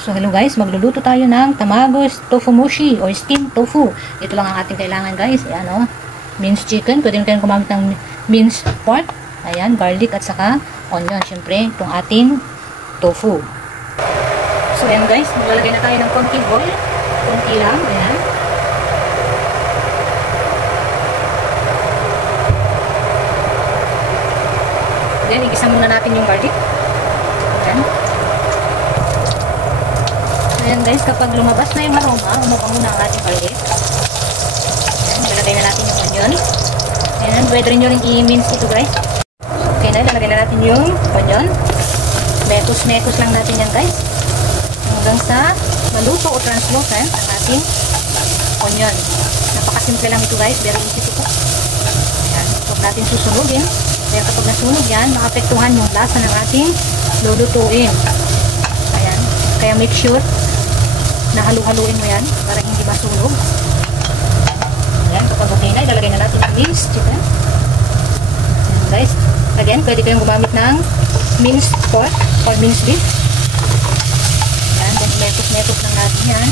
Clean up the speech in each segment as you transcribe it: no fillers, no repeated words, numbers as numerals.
So hello guys, magluluto tayo ng tamago tofu mochi or steamed tofu. Ito lang ang ating kailangan guys. Ayan o, minced chicken. Pwede rin kayong gumamit ng minced pork. Ayan, garlic at saka onion. Siyempre, itong ating tofu. So ayan guys, maglalagay na tayo ng konting oil. Konti lang, ayan. Then, igisa muna natin yung garlic. Ayan. Ayan guys, kapag lumabas na yung aroma, umabango na ang ating garlic. Ayan, lalagay na natin yung onion. Ayan, pwede rin nyo rin i-mince ito guys. Okay na, lalagay na natin yung onion. Mekus-mekus lang natin yan guys. Hanggang sa maluto o translucent ang ating onion. Napakasimple lang ito guys, very easy ito. Ayan, huwag natin susunugin. Ayan, kapag nasunog yan, maapektuhan yung lasa ng ating lulutuin. Ayan, kaya make sure na halu-haluin mo yan para hindi masunog. Ayan, kapag okay na, ilalagay na natin ang minced chicken. Ayan guys, again, pwede kayong gumamit ng minced pork or minced beef. Ayan, then mekos-mekos lang natin yan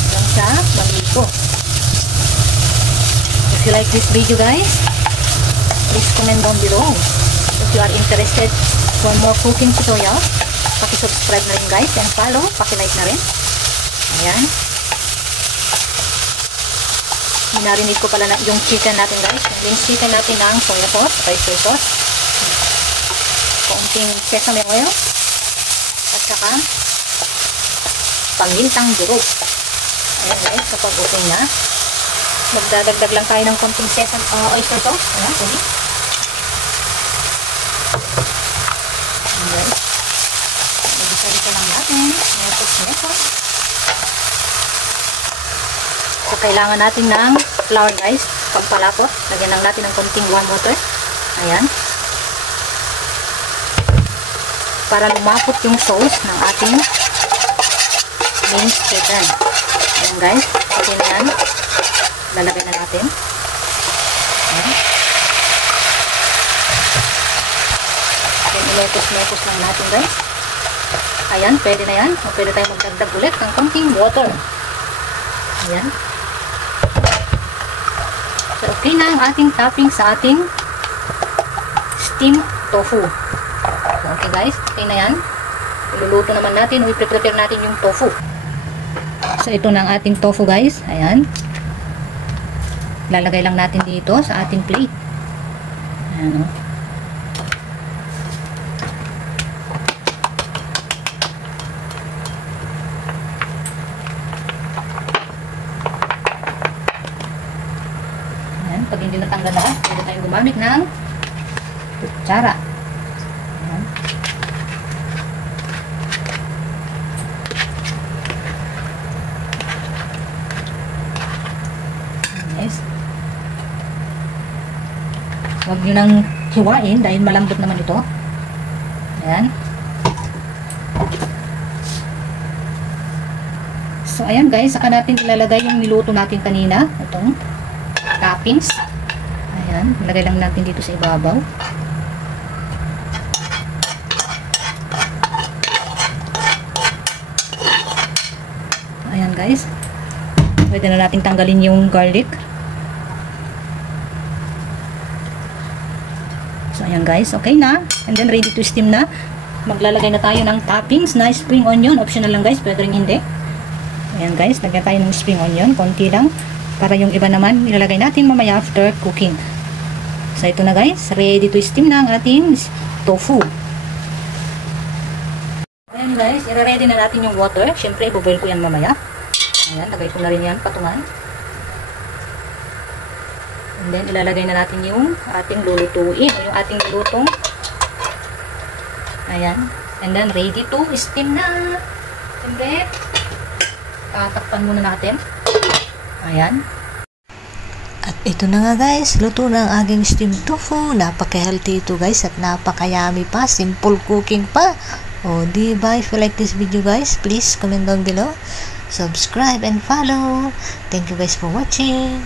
hanggang sa maglito. If you like this video guys, please comment down below. If you are interested for more cooking tutorials, paki-subscribe na rin guys and follow, paki-like na rin. Ayan. Minarinate ko pala na yung chicken natin guys. Yung chicken natin ng soya sauce, soy sauce. Kaunting sesame oil. At saka pamintang durog. Ayan guys, kapag okay na, magdadagdag lang tayo ng konting sesame oyster sauce. Ayan, pwede. Ayan. Magdadagdag lang natin. Mekos. So, kailangan natin ng flour guys. Pagpalapot, lagyan lang natin ng konting warm water. Ayan. Para lumapot yung sauce ng ating minced chicken. Ayan guys. Okay na yan. Lalagay na natin. Ayan. Mekos lang natin guys. Ayan, pwede na yan. O, pwede tayo magdagdag ulit ng konting water. Ayan. So, okay na ang ating topping sa ating steamed tofu. So, okay guys, okay na yan. Iluluto naman natin o i-prepare natin yung tofu. So, ito na ang ating tofu guys. Ayan. Lalagay lang natin dito sa ating plate. Ayan o. Pag hindi natanggal na, pwede tayong gumamit ng kutsara. Ayan. Yes. Huwag nyo nang hiwain dahil malambot naman ito. Ayan. So, ayan guys, saka natin ilalagay yung niluto natin kanina. Itong toppings. Ayan, ilagay lang natin dito sa ibabaw. Ayan guys. Pwede na natin tanggalin yung garlic. So ayan guys, okay na. And then ready to steam na. Maglalagay na tayo ng toppings na spring onion. Optional lang guys, pwede rin hindi. Ayan guys, lagyan tayo ng spring onion. Konti lang. Para yung iba naman, ilalagay natin mamaya after cooking. So, ito na guys. Ready to steam na ang ating tofu. Ayan guys, i-ready na natin yung water. Siyempre, i-boil ko yan mamaya. Ayan, lagay ko na rin yan, patungan. And then, ilalagay na natin yung ating lulutuin. Yung ating lulutong. Ayan. And then, ready to steam na. Siyempre, tatakpan muna natin. Ayan. At ito na nga guys, luto na ang aking steamed tofu. Napaka-healthy ito guys at napaka-yummy pa. Simple cooking pa. O diba, if you like this video guys, please comment down below. Subscribe and follow. Thank you guys for watching.